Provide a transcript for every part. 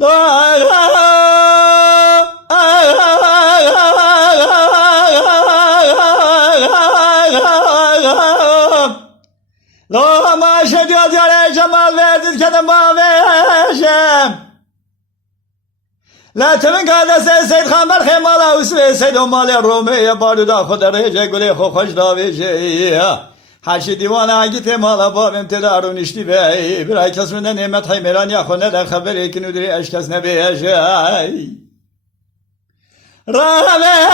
La maşe diyor yare cemal verdin kedim bağveşem. La tümün kadese Seyd Khamber khemala usve Seyd Omali Rome'ye bardu da khudarece gule khoş davece. Haşi divana gite mala babim tedarun işti ve bir ay kasmında nimet haymeran ya khone da haber ekin udri aşkas ne beyecay. Rame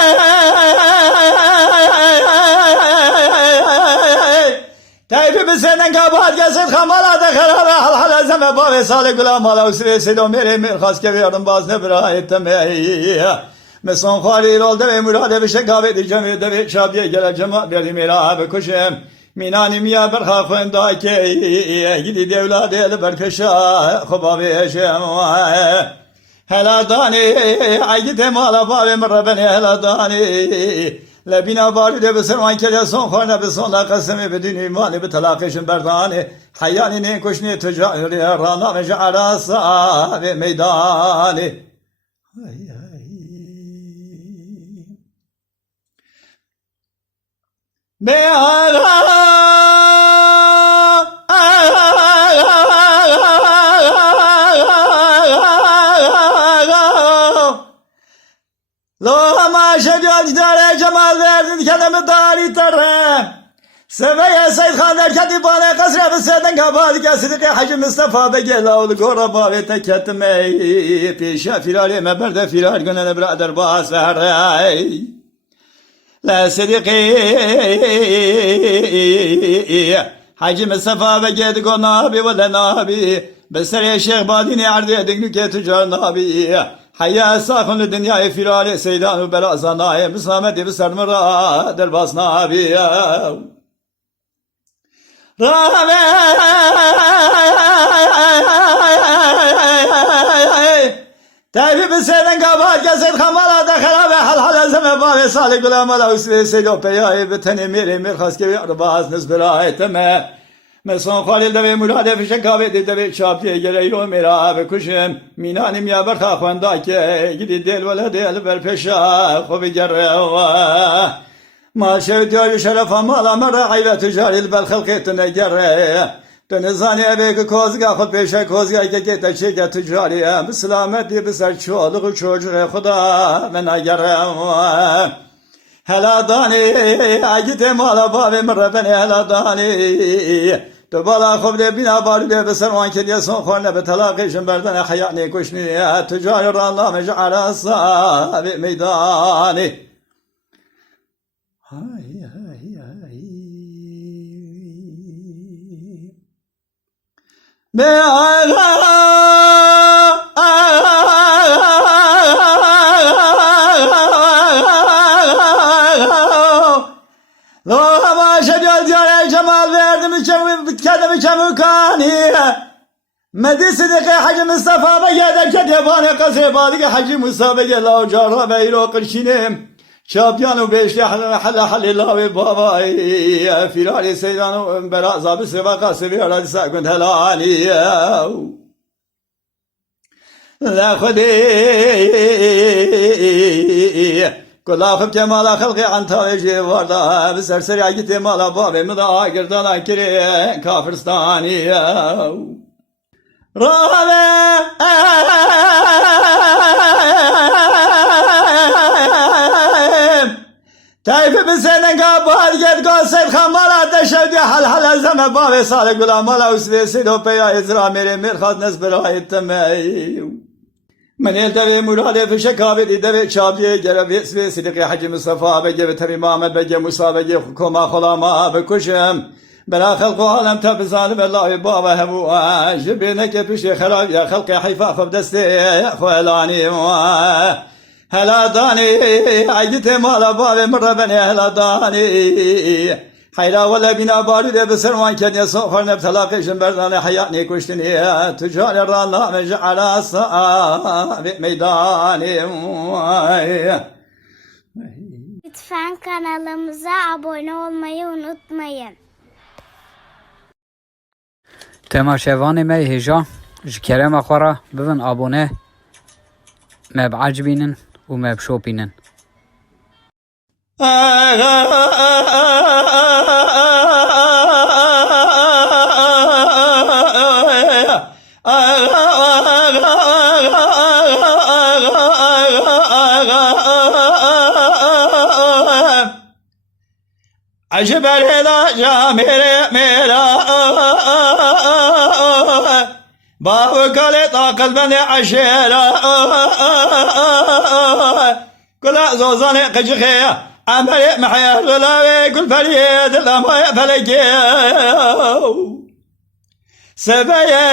Tayfi bir senden kabahat gelsin kamala da karabe hal hal azeme babe salih gulam ala usve sedo mere mir khas ke yardım baz ne birayetem meson khalil oldu ve murade bir şey kahve diyeceğim de bir şabiye geleceğim verdim ila abi kuşum minanim ya bir khafın da ke gidi devladı el berkeşa khubabe eşem heladani ayide mala babe merben heladani لبنا بالي بسرعان كذا صون خارنا بصون لا قسمي بدون إيمان بتلاقيش برداني حياني نكشني تجاري رانا مجعل صعب ميداني La maşe diyor dare cemal verdin kendimi dali tarım. Seveye Seyd Khan derken bana kasra bir seden kabahat kesildi ki Hacı Mustafa be gel oğlu gora bavete ketme peşe firari meberde firar gönene birader bas verey. La sediki Hacı Mustafa be geldi go nabi ve nabi besere Şeyh Badini ardı edin nüke tüccar nabi. Hayya sakın dünyayı firari seydan bela zanayı müsamedi bisarmıra delbas nabi Rame Tayfi bir seyden kabahat gelsin kamala da karabe hal hal azeme babe salih gulamala usve seydo peyayı biteni miri mirkhas gibi arbaz nizbira eteme Meson Khalil de ve murade fişe kahvede de ve şabiye gereği mera ve kuşum minanim ya berha khondake gidi del vela del ver peşa khobi gerwa ma şevdiyor şeref amala mera hayve tücaril bel halketine gerre denizani ebeki kozga khod peşe kozga gete çeke tücariye müslamet bir ser çoğuluğu çocuğu khuda mena gerwa heladani agite mala babe merben heladani Tubala khobde bina baride beserwan kediye son khorne be talaqişin berdane hayani kuşni tüccar Allah mec'ala sabi meydani hay hay hay be La maşe diyor diyare cemal verdim kendimi çemukani Medisindeki Hacı Mustafa be geldi ketebane kasre balığı Hacı Mustafa be geldi o carra be ilo kırşinim Şapyanu beşli halillah ve baba firari seydanu berazabı sevaka seviyor hadi sakın helani La khudi Kulağım kemala halkı antaveci varda bir serseriye gitti mala babemi da girdan kiri kafirstani Rave Tayfi bir senen kabahat gel Seyd Khamala teşevdi hal hal azeme babe salih gulamala usve sido peya izramiri mirkhaz nesbira ettemey من التوي مراد في شكاوي دبي شابي جربي اسمي صديق حجي مصطفى بجي تمام بجي موسى بجي كما خلاما بكشم بلا خلق عالم تبزان بالله بابا هبو جبينك بشي خراب يا خلق حفاف بدستي خلاني هلا داني عيت مال بابا مره بني هلا داني حيلا ولا بنا بارد بسروان كان يسوخر نبتلاقيشن بردان حياني كشتني تجار الرانا مجعل صعب ميداني Lütfen kanalımıza abone olmayı unutmayın. تماشاوان ما هجا جكرم اخورا ببن ابونه ما بعجبينن وما بشوبينن. عجب الهلا جامير ميرا بابو قال طاقل بني عشيرا كل زوزاني قجخي عمري محيا غلاوي كل فريد الأموي فلقي سبايا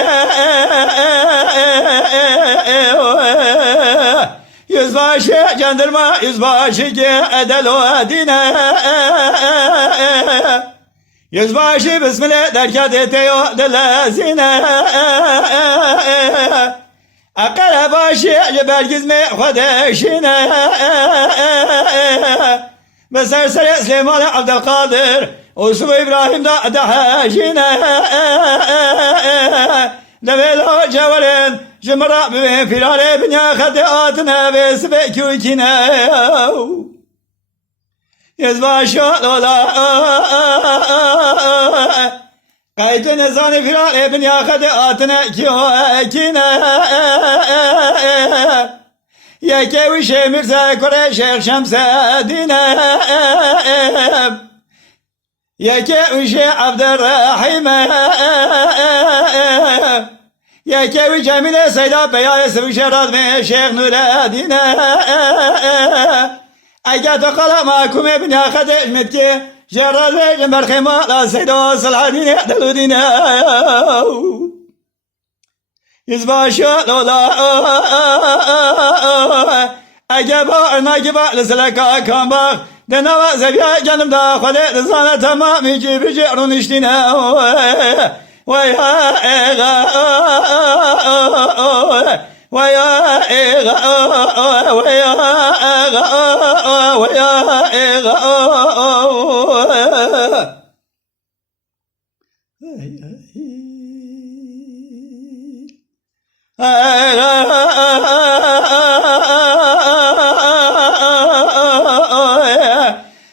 yüzbaşı jandarma yüzbaşı edelo dine yüzbaşı bismillah derkat eteyo delazine akara başı bergizme khodeşine besersere Süleyman Abdülkadir Usufu İbrahim da dahajine Develo cevaren Cemra be firare binya khadiatna be sebekukina Yazbaşo lola Qaydın zani firare binya khadiatna kiyokina Yekevi şemirse kore şeyh şemsedine Yekevi şeyh Abdurrahim Ya kevi Cemile Seyda Beya'ya sıvı şerat ve Şeyh Nureddin'e Ege tokala mahkum ibn Akad Hizmetki Şerat ve Cember Khimala Seyda Salahdin'e Deludin'e Yüzbaşı lola Ege bağırna gibi Lızılaka kambak Denava zebiya canımda Khode rızana tamam Hicib ci'run iştine ويا إيغا ويا إيغا ويا إيغا ويا إيغا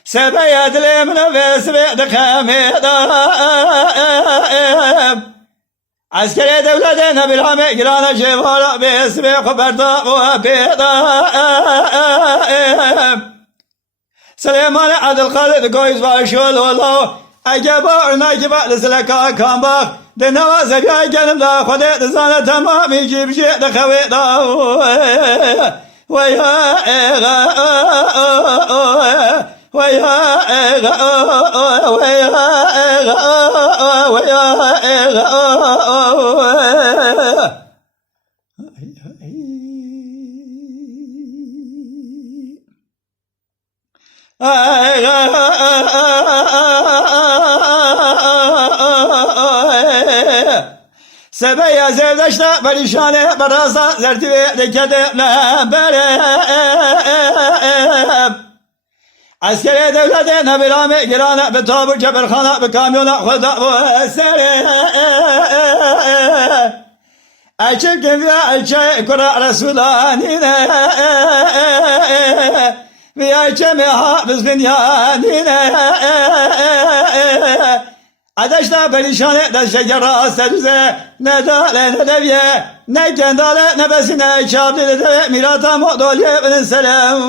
سبيت لي من بسبيت خميدا عسكري دولتنا بالعمي قرانا شفارة باسمي خبرتا وبيضا سليمان عبد القادر قويس باشول والله أجابا ارناجبا لسلكا كامباخ دنوا زبيا جنب دا خدي دزانا تمام يجيب شيء دخويدا ويا إيغا ويا إيغا ويا إيغا ويا إيغا سبيا زردشنا بريشانه براسا زرتوي دكده لبرم عسكري دولتنا برامي جرانا بطابور جبرخانة بكاميونا خدا وسرم أشك في أشك كرة رسولانينا في أشك حافظ بنيانينا عدشنا بريشانة دشجرة سجزة ندالة ندبية نكندالة نبسنا شابل دبي ميراتا مقدولية بن السلام